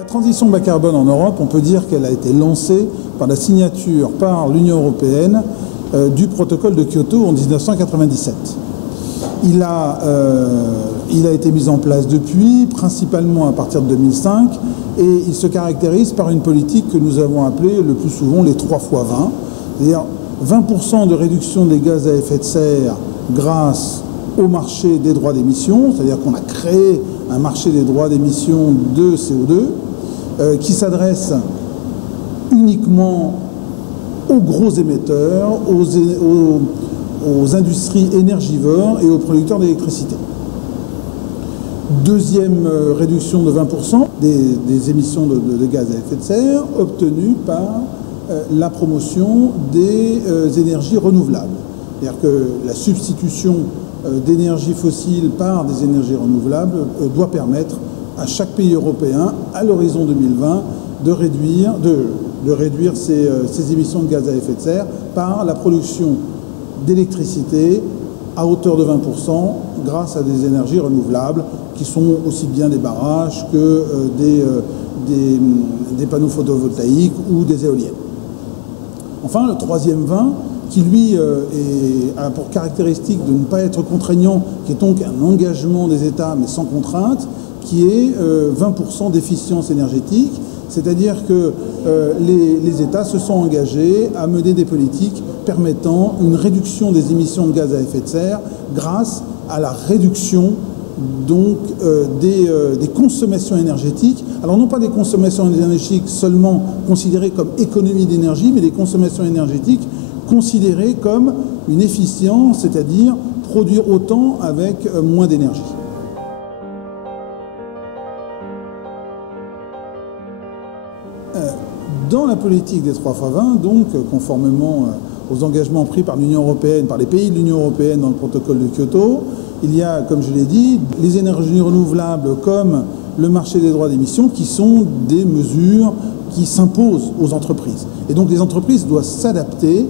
La transition bas carbone en Europe, on peut dire qu'elle a été lancée par la signature par l'Union européenne du protocole de Kyoto en 1997. Il a été mis en place depuis, principalement à partir de 2005, et il se caractérise par une politique que nous avons appelée le plus souvent les 3 x 20, c'est-à-dire 20% de réduction des gaz à effet de serre grâce au marché des droits d'émission, c'est-à-dire qu'on a créé un marché des droits d'émission de CO2 qui s'adresse uniquement aux gros émetteurs, aux industries énergivores et aux producteurs d'électricité. Deuxième réduction de 20% des émissions de gaz à effet de serre obtenue par la promotion des énergies renouvelables. C'est-à-dire que la substitution d'énergie fossile par des énergies renouvelables doit permettre à chaque pays européen, à l'horizon 2020, de réduire ses émissions de gaz à effet de serre par la production d'électricité à hauteur de 20% grâce à des énergies renouvelables qui sont aussi bien des barrages que des panneaux photovoltaïques ou des éoliennes. Enfin, le troisième 20, qui lui a pour caractéristique de ne pas être contraignant, qui est donc un engagement des États mais sans contrainte, qui est 20% d'efficience énergétique, c'est-à-dire que les États se sont engagés à mener des politiques permettant une réduction des émissions de gaz à effet de serre grâce à la réduction donc des consommations énergétiques. Alors non pas des consommations énergétiques seulement considérées comme économie d'énergie, mais des consommations énergétiques considérées comme une efficience, c'est-à-dire produire autant avec moins d'énergie. Dans la politique des 3 x 20, donc conformément aux engagements pris par l'Union européenne, par les pays de l'Union européenne dans le protocole de Kyoto, il y a, comme je l'ai dit, les énergies renouvelables comme le marché des droits d'émission qui sont des mesures qui s'imposent aux entreprises. Et donc les entreprises doivent s'adapter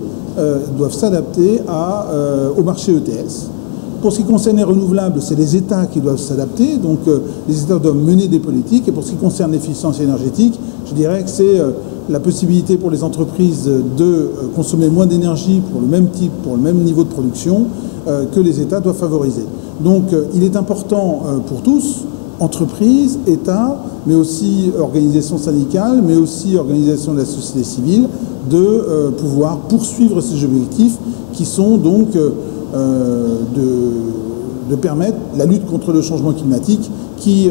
au marché ETS. Pour ce qui concerne les renouvelables, c'est les États qui doivent s'adapter, donc les États doivent mener des politiques. Et pour ce qui concerne l'efficience énergétique, je dirais que c'est la possibilité pour les entreprises de consommer moins d'énergie pour le même niveau de production que les États doivent favoriser. Donc il est important pour tous, entreprises, États, mais aussi organisations syndicales, mais aussi organisations de la société civile, de pouvoir poursuivre ces objectifs qui sont donc de permettre la lutte contre le changement climatique qui,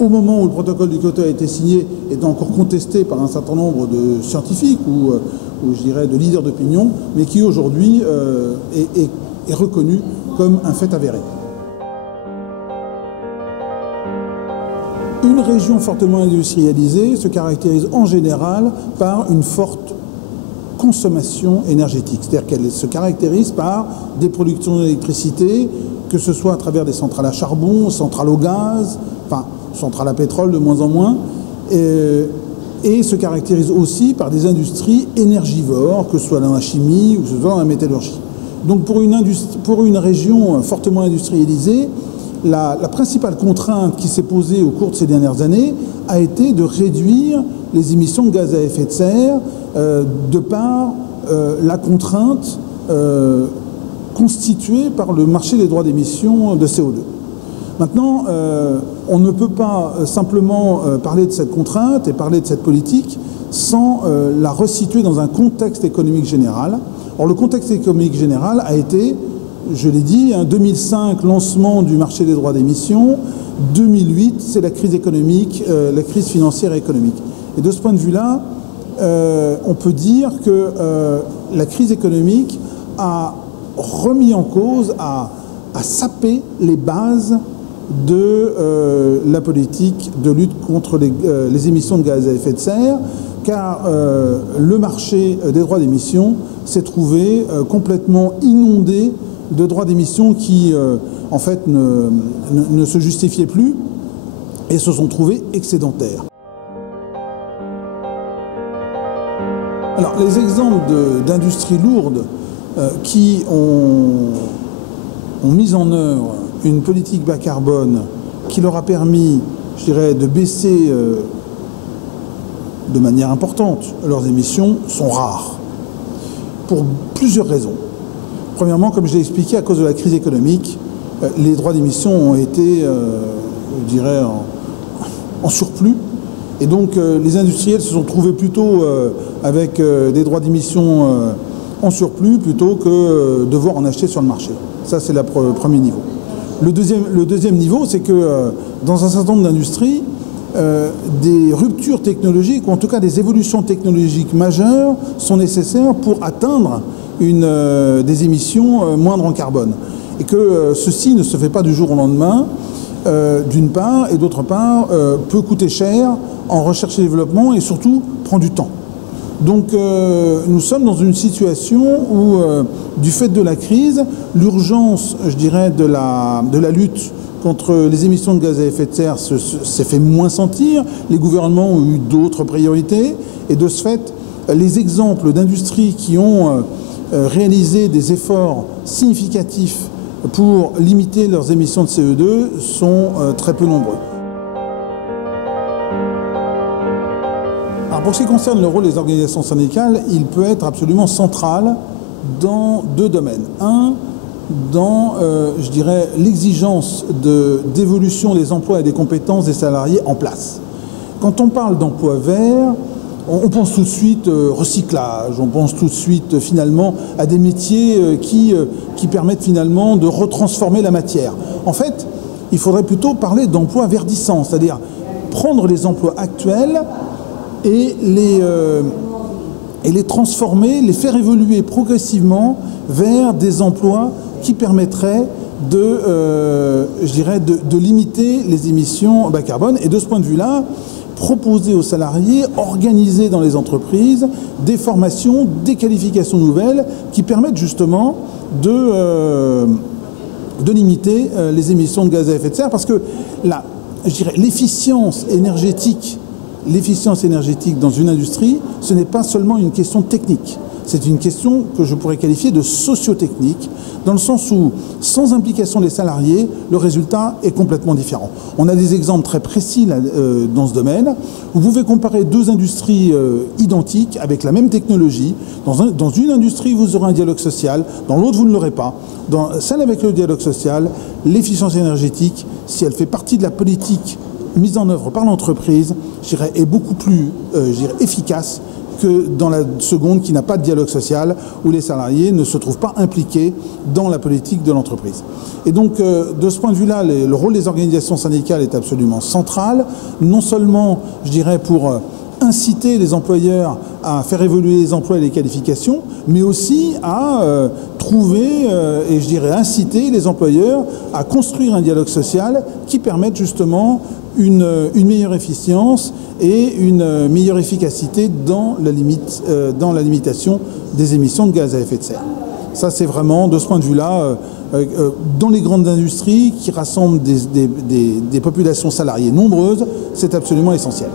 au moment où le protocole du Kyoto a été signé, est encore contesté par un certain nombre de scientifiques ou je dirais de leaders d'opinion, mais qui aujourd'hui est reconnu comme un fait avéré. Une région fortement industrialisée se caractérise en général par une forte consommation énergétique. C'est-à-dire qu'elle se caractérise par des productions d'électricité, que ce soit à travers des centrales à charbon, centrales au gaz, enfin centrales à pétrole de moins en moins, et se caractérise aussi par des industries énergivores, que ce soit dans la chimie ou que ce soit dans la métallurgie. Donc pour une région fortement industrialisée, la principale contrainte qui s'est posée au cours de ces dernières années a été de réduire les émissions de gaz à effet de serre de par la contrainte constituée par le marché des droits d'émission de CO2. Maintenant, on ne peut pas simplement parler de cette contrainte et parler de cette politique sans la resituer dans un contexte économique général. Or, le contexte économique général a été, je l'ai dit, 2005, lancement du marché des droits d'émission, 2008, c'est la crise économique, la crise financière et économique. Et de ce point de vue-là, on peut dire que la crise économique a remis en cause, a sapé les bases de la politique de lutte contre les émissions de gaz à effet de serre, car le marché des droits d'émission s'est trouvé complètement inondé de droits d'émission qui, en fait, ne se justifiaient plus et se sont trouvés excédentaires. Alors, les exemples d'industries lourdes qui ont mis en œuvre une politique bas carbone qui leur a permis je dirais, de baisser de manière importante leurs émissions sont rares, pour plusieurs raisons. Premièrement, comme je l'ai expliqué, à cause de la crise économique, les droits d'émission ont été, je dirais, en surplus. Et donc, les industriels se sont trouvés plutôt avec des droits d'émission en surplus plutôt que devoir en acheter sur le marché. Ça, c'est le premier niveau. Le deuxième niveau, c'est que dans un certain nombre d'industries, des ruptures technologiques, ou en tout cas des évolutions technologiques majeures, sont nécessaires pour atteindre des émissions moindres en carbone. Et que ceci ne se fait pas du jour au lendemain, d'une part, et d'autre part, peut coûter cher en recherche et développement, et surtout prend du temps. Donc nous sommes dans une situation où, du fait de la crise, l'urgence, je dirais, de la lutte contre les émissions de gaz à effet de serre s'est fait moins sentir. Les gouvernements ont eu d'autres priorités. Et de ce fait, les exemples d'industries qui ont réalisé des efforts significatifs pour limiter leurs émissions de CO2 sont très peu nombreux. Alors pour ce qui concerne le rôle des organisations syndicales, il peut être absolument central dans deux domaines. Un, dans, je dirais, l'exigence d'évolution des emplois et des compétences des salariés en place. Quand on parle d'emploi vert, on pense tout de suite recyclage, on pense tout de suite finalement à des métiers qui permettent finalement de retransformer la matière. En fait, il faudrait plutôt parler d'emploi verdissant, c'est-à-dire prendre les emplois actuels et les transformer, les faire évoluer progressivement vers des emplois qui permettraient je dirais, de limiter les émissions bas carbone. Et de ce point de vue-là, proposer aux salariés, organiser dans les entreprises des formations, des qualifications nouvelles qui permettent justement de limiter les émissions de gaz à effet de serre. Parce que je dirais, l'efficience énergétique dans une industrie, ce n'est pas seulement une question technique. C'est une question que je pourrais qualifier de socio-technique, dans le sens où, sans implication des salariés, le résultat est complètement différent. On a des exemples très précis là, dans ce domaine. Vous pouvez comparer deux industries identiques avec la même technologie. Dans une industrie, vous aurez un dialogue social, dans l'autre, vous ne l'aurez pas. Dans celle avec le dialogue social, l'efficience énergétique, si elle fait partie de la politique mise en œuvre par l'entreprise, je dirais, est beaucoup plus efficace que dans la seconde qui n'a pas de dialogue social, où les salariés ne se trouvent pas impliqués dans la politique de l'entreprise. Et donc, de ce point de vue-là, le rôle des organisations syndicales est absolument central, non seulement, je dirais, pour inciter les employeurs à faire évoluer les emplois et les qualifications, mais aussi à trouver et je dirais inciter les employeurs à construire un dialogue social qui permette justement une meilleure efficience et une meilleure efficacité dans la limitation des émissions de gaz à effet de serre. Ça, c'est vraiment, de ce point de vue-là, dans les grandes industries qui rassemblent des populations salariées nombreuses, c'est absolument essentiel.